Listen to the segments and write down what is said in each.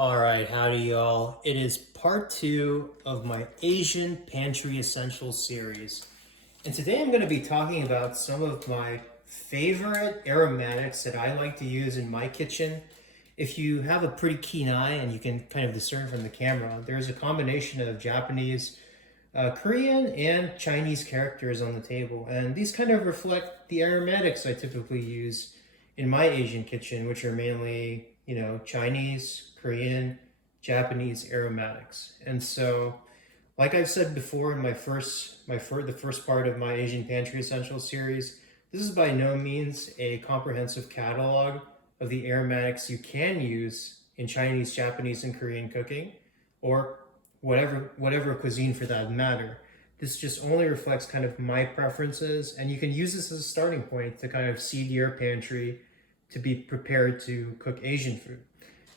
Alright, howdy y'all. It is part 2 of my Asian Pantry Essentials series. And today I'm going to be talking about some of my favorite aromatics that I like to use in my kitchen. If you have a pretty keen eye and you can kind of discern from the camera, there's a combination of Japanese, Korean, and Chinese characters on the table. And these kind of reflect the aromatics I typically use in my Asian kitchen, which are mainly, Chinese, Korean, Japanese aromatics. And so, like I've said before in the first part of my Asian Pantry Essentials series, this is by no means a comprehensive catalog of the aromatics you can use in Chinese, Japanese, and Korean cooking, or whatever cuisine for that matter. This just only reflects kind of my preferences, and you can use this as a starting point to kind of seed your pantry to be prepared to cook Asian food.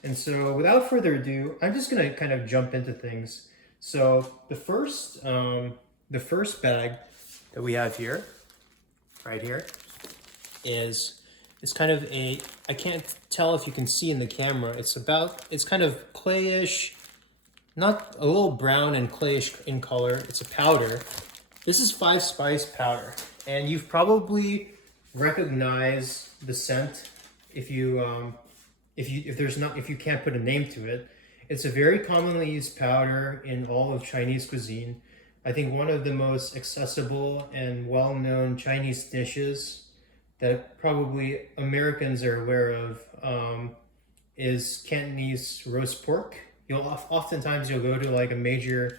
And so without further ado, I'm just gonna kind of jump into things. So the first bag that we have here, right here, it's kind of I can't tell if you can see in the camera, it's kind of clayish, not a little brown and clayish in color. It's a powder. This is 5-spice powder, and you've probably recognized the scent if you can't put a name to it. It's a very commonly used powder in all of Chinese cuisine. I think one of the most accessible and well-known Chinese dishes that probably Americans are aware of is Cantonese roast pork. Oftentimes you'll go to like a major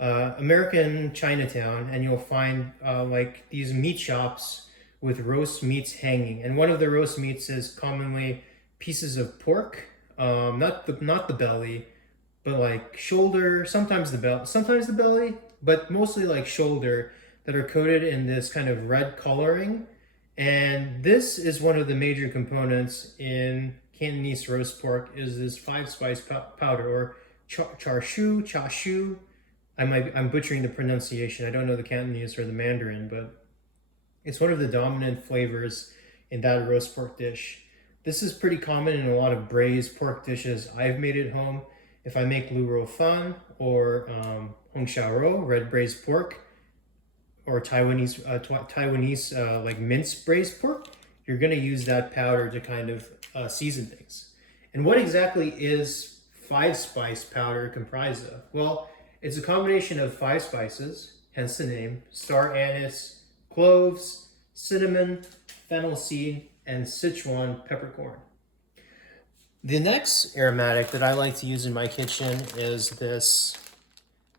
American Chinatown, and you'll find like these meat shops with roast meats hanging, and one of the roast meats is commonly pieces of pork, not the belly, but like shoulder, sometimes the belly, but mostly like shoulder, that are coated in this kind of red coloring. And this is one of the major components in Cantonese roast pork, is this 5-spice powder, or char shu. I'm butchering the pronunciation. I don't know the Cantonese or the Mandarin, but it's one of the dominant flavors in that roast pork dish. This is pretty common in a lot of braised pork dishes I've made at home. If I make lu rou fan, or hong xiao rou, red braised pork, or Taiwanese like minced braised pork, you're going to use that powder to kind of season things. And what exactly is 5-spice powder comprised of? Well, it's a combination of 5 spices, hence the name: star anise, cloves, cinnamon, fennel seed, and Sichuan peppercorn. The next aromatic that I like to use in my kitchen is this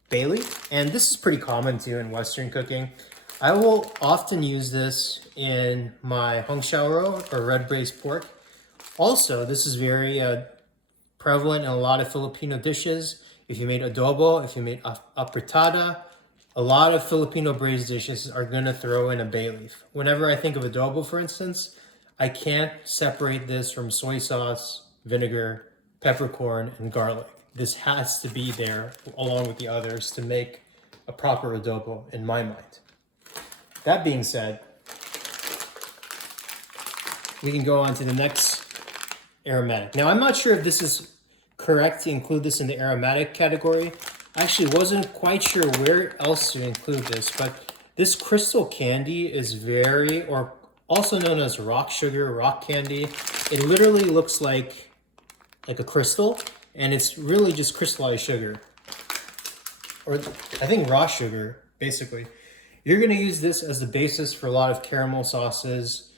bay leaf, and this is pretty common too in Western cooking. I will often use this in my hong xiao rou, or red braised pork. Also, this is very prevalent in a lot of Filipino dishes. If you made adobo, if you made apretada, a lot of Filipino braised dishes are going to throw in a bay leaf. Whenever I think of adobo, for instance, I can't separate this from soy sauce, vinegar, peppercorn, and garlic. This has to be there along with the others to make a proper adobo in my mind. That being said, we can go on to the next aromatic. Now, I'm not sure if this is correct to include this in the aromatic category. I actually wasn't quite sure where else to include this, but this crystal candy is or also known as rock sugar, rock candy. It literally looks like a crystal, and it's really just crystallized sugar, or I think raw sugar, basically. You're going to use this as the basis for a lot of caramel sauces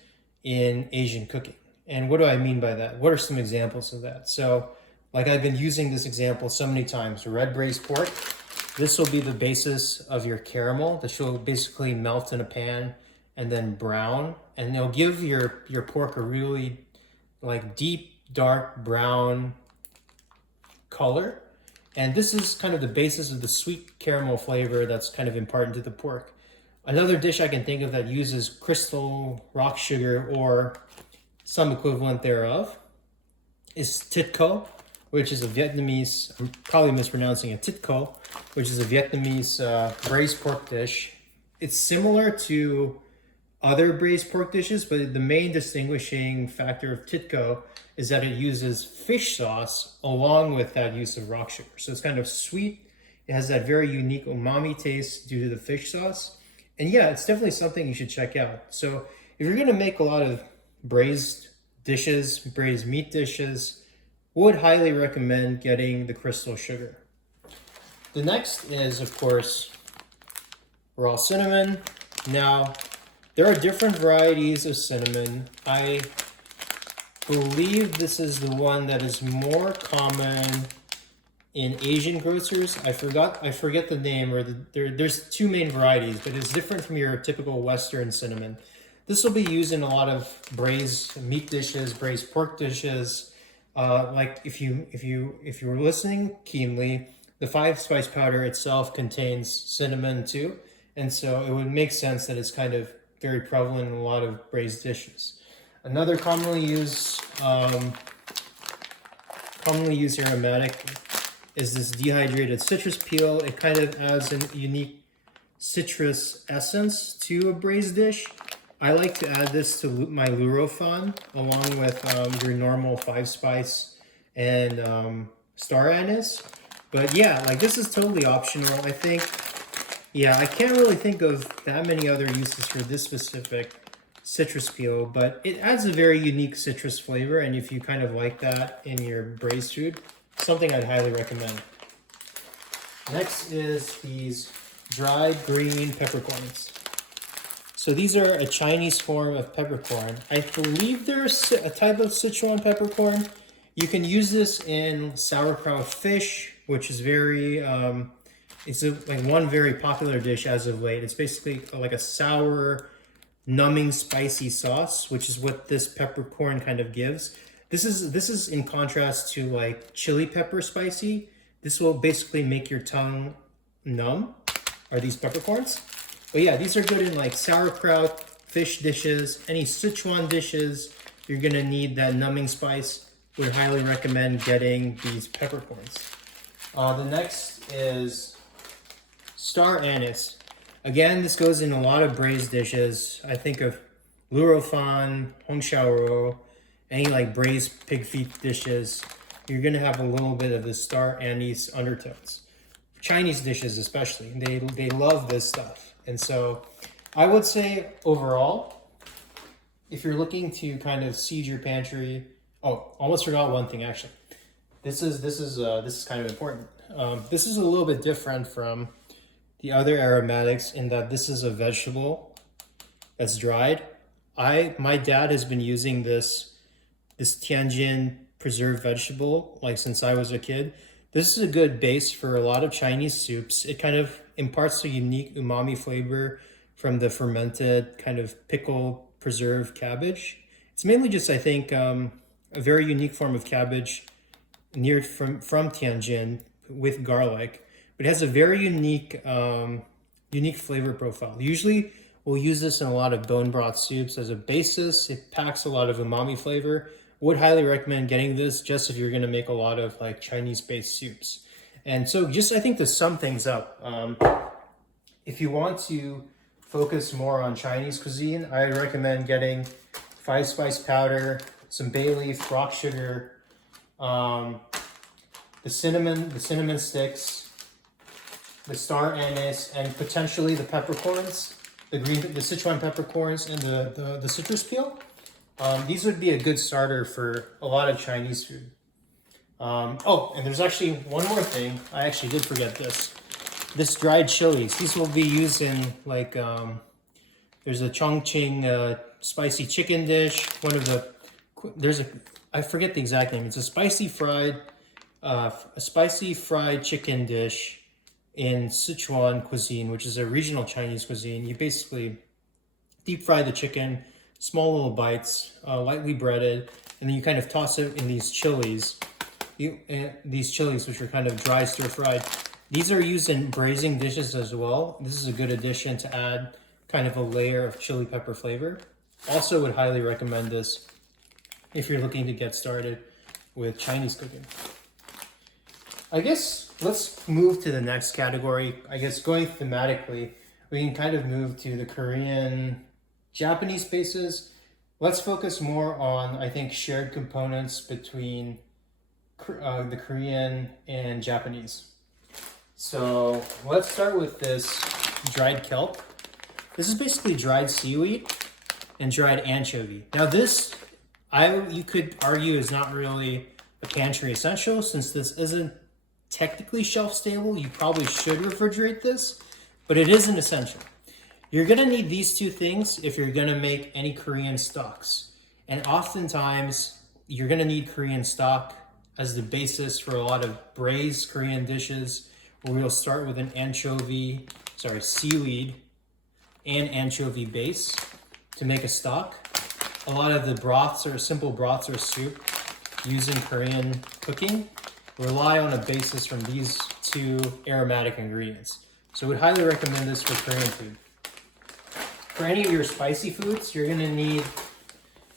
in Asian cooking. And what do I mean by that? What are some examples of that? So, like I've been using this example so many times, red braised pork. This will be the basis of your caramel. This will basically melt in a pan and then brown, and it'll give your pork a really like deep, dark brown color. And this is kind of the basis of the sweet caramel flavor that's kind of imparted to the pork. Another dish I can think of that uses crystal rock sugar, or some equivalent thereof, is thit co, which is a Vietnamese, I'm probably mispronouncing it, thit co, which is a Vietnamese braised pork dish. It's similar to other braised pork dishes, but the main distinguishing factor of Titko is that it uses fish sauce along with that use of rock sugar. So it's kind of sweet. It has that very unique umami taste due to the fish sauce. And yeah, it's definitely something you should check out. So if you're gonna make a lot of braised dishes, braised meat dishes, would highly recommend getting the crystal sugar. The next is, of course, raw cinnamon. Now, there are different varieties of cinnamon. I believe this is the one that is more common in Asian grocers. I forget the name, or there's two main varieties, but it's different from your typical Western cinnamon. This will be used in a lot of braised meat dishes, braised pork dishes. Like if you were listening keenly, the 5-spice powder itself contains cinnamon too, and so it would make sense that it's kind of very prevalent in a lot of braised dishes. Another commonly used aromatic is this dehydrated citrus peel. It kind of adds a unique citrus essence to a braised dish. I like to add this to my Lurofan along with your normal 5-spice and star anise. But yeah, like this is totally optional. I think, yeah, I can't really think of that many other uses for this specific citrus peel, but it adds a very unique citrus flavor. And if you kind of like that in your braised food, something I'd highly recommend. Next is these dried green peppercorns. So these are a Chinese form of peppercorn. I believe they're a type of Sichuan peppercorn. You can use this in sauerkraut fish, which is very, like one very popular dish as of late. It's basically like a sour, numbing, spicy sauce, which is what this peppercorn kind of gives. This is in contrast to like chili pepper spicy. This will basically make your tongue numb, are these peppercorns. But yeah, these are good in like sauerkraut, fish dishes, any Sichuan dishes. You're gonna need that numbing spice. Would highly recommend getting these peppercorns. The next is star anise. Again, this goes in a lot of braised dishes. I think of Lurofan, Hongxiaoro, any like braised pig feet dishes. You're gonna have a little bit of the star anise undertones. Chinese dishes especially, they love this stuff. And so I would say overall, if you're looking to kind of seed your pantry, oh, almost forgot one thing actually. This is kind of important. This is a little bit different from the other aromatics in that this is a vegetable that's dried. My dad has been using this Tianjin preserved vegetable like since I was a kid. This is a good base for a lot of Chinese soups. It kind of imparts a unique umami flavor from the fermented kind of pickled preserved cabbage. It's mainly just, I think, a very unique form of cabbage from Tianjin with garlic, but it has a very unique flavor profile. Usually we'll use this in a lot of bone broth soups as a basis. It packs a lot of umami flavor. Would highly recommend getting this just if you're going to make a lot of like Chinese based soups. And so just, I think, to sum things up, if you want to focus more on Chinese cuisine, I recommend getting 5-spice powder, some bay leaf, rock sugar, the cinnamon sticks, the star anise, and potentially the peppercorns, the Sichuan peppercorns, and the citrus peel. These would be a good starter for a lot of Chinese food. Oh, and there's actually one more thing. I actually did forget this. This dried chilies. These will be used in like, there's a Chongqing spicy chicken dish. I forget the exact name. It's a spicy fried chicken dish in Sichuan cuisine, which is a regional Chinese cuisine. You basically deep fry the chicken, small little bites, lightly breaded, and then you kind of toss it in these chilies. These chilies, which are kind of dry stir fried. These are used in braising dishes as well. This is a good addition to add kind of a layer of chili pepper flavor. Also would highly recommend this if you're looking to get started with Chinese cooking. I guess let's move to the next category. I guess going thematically, we can kind of move to the Korean, Japanese bases, let's focus more on, I think, shared components between the Korean and Japanese. So let's start with this dried kelp. This is basically dried seaweed and dried anchovy. Now this, you could argue, is not really a pantry essential since this isn't technically shelf stable. You probably should refrigerate this, but it is an essential. You're gonna need these two things if you're gonna make any Korean stocks. And oftentimes you're gonna need Korean stock as the basis for a lot of braised Korean dishes, where we'll start with an seaweed and anchovy base to make a stock. A lot of the broths or simple broths or soup used in Korean cooking rely on a basis from these two aromatic ingredients. So I would highly recommend this for Korean food. For any of your spicy foods, you're gonna need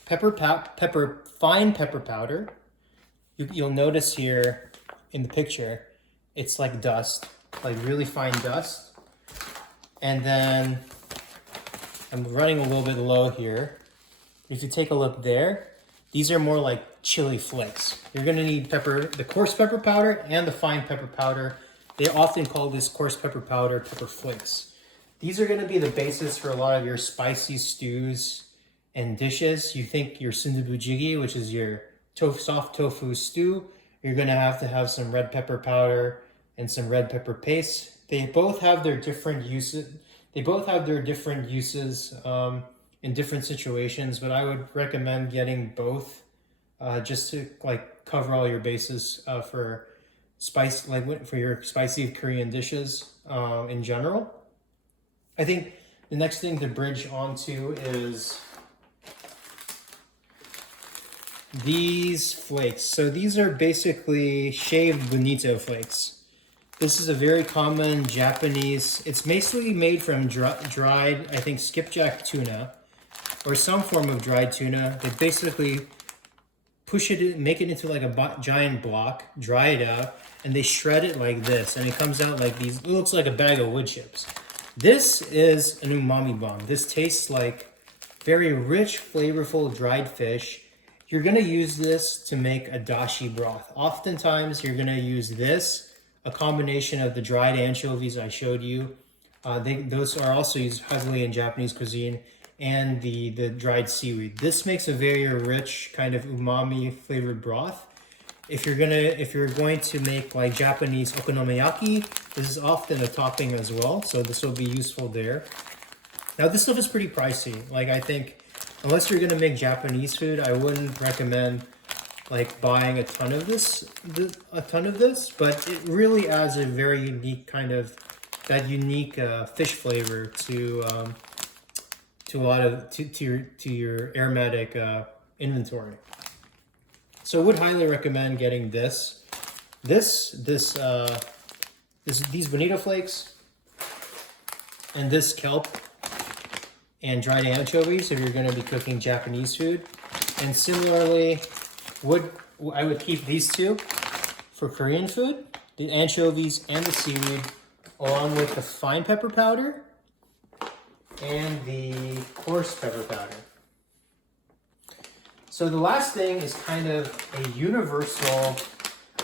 fine pepper powder. You'll notice here in the picture, it's like dust, like really fine dust. And then I'm running a little bit low here. If you take a look there, these are more like chili flakes. You're gonna need the coarse pepper powder and the fine pepper powder. They often call this coarse pepper powder pepper flakes. These are gonna be the basis for a lot of your spicy stews and dishes. You think your sundubujjigae, which is your soft tofu stew, you're gonna have to have some red pepper powder and some red pepper paste. They both have their different uses. In different situations, but I would recommend getting both just to like cover all your bases for for your spicy Korean dishes in general. I think the next thing to bridge onto is these flakes. So these are basically shaved bonito flakes. This is a very common Japanese, it's basically made from dried, I think, skipjack tuna, or some form of dried tuna. They basically make it into like a giant block, dry it out, and they shred it like this, and it comes out like these, it looks like a bag of wood chips. This is an umami bomb. This tastes like very rich, flavorful dried fish. You're gonna use this to make a dashi broth. Oftentimes, you're gonna use this, a combination of the dried anchovies I showed you. Those are also used heavily in Japanese cuisine, and the dried seaweed. This makes a very rich kind of umami flavored broth. If you're going to make like Japanese okonomiyaki, this is often a topping as well, so this will be useful there. Now this stuff is pretty pricey. Like I think, unless you're gonna make Japanese food, I wouldn't recommend like buying a ton of this, but it really adds a very unique kind of, that unique fish flavor to a lot of to your aromatic inventory. So I would highly recommend getting these bonito flakes and this kelp and dried anchovies if you're going to be cooking Japanese food. And similarly, I would keep these two for Korean food, the anchovies and the seaweed, along with the fine pepper powder and the coarse pepper powder. So the last thing is kind of a universal,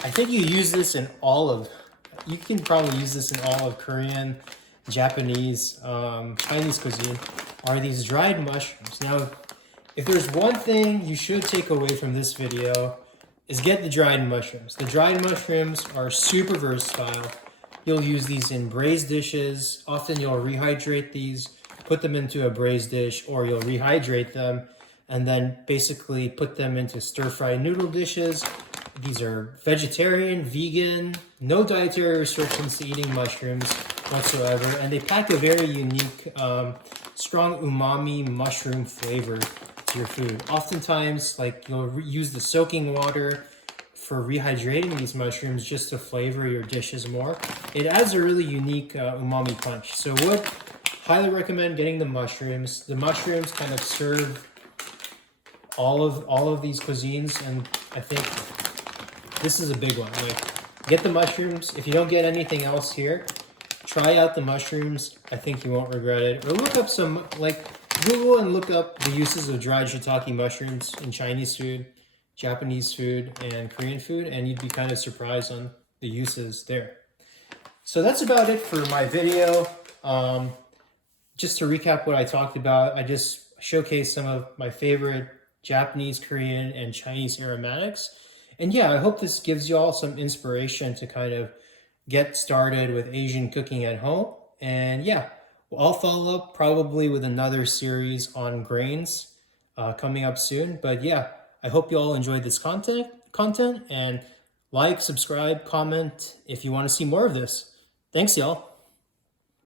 I think you use this in you can probably use this in all of Korean, Japanese, Chinese cuisine, are these dried mushrooms. Now, if there's one thing you should take away from this video, is get the dried mushrooms. The dried mushrooms are super versatile. You'll use these in braised dishes. Often you'll rehydrate these, put them into a braised dish, or you'll rehydrate them and then basically put them into stir-fried noodle dishes. These are vegetarian, vegan, no dietary restrictions to eating mushrooms whatsoever, and they pack a very unique, strong umami mushroom flavor to your food. Oftentimes, like you'll use the soaking water for rehydrating these mushrooms just to flavor your dishes more. It adds a really unique umami punch. So would highly recommend getting the mushrooms. The mushrooms kind of serve all of these cuisines, and I think this is a big one. Like, get the mushrooms. If you don't get anything else here, try out the mushrooms. I think you won't regret it. Or look up some, like, Google and look up the uses of dried shiitake mushrooms in Chinese food, Japanese food, and Korean food, and you'd be kind of surprised on the uses there. So that's about it for my video. Just to recap what I talked about, I just showcased some of my favorite Japanese, Korean, and Chinese aromatics. And yeah, I hope this gives you all some inspiration to kind of get started with Asian cooking at home. And yeah, I'll follow up probably with another series on grains coming up soon. But yeah, I hope you all enjoyed this content and like, subscribe, comment if you want to see more of this. Thanks, y'all.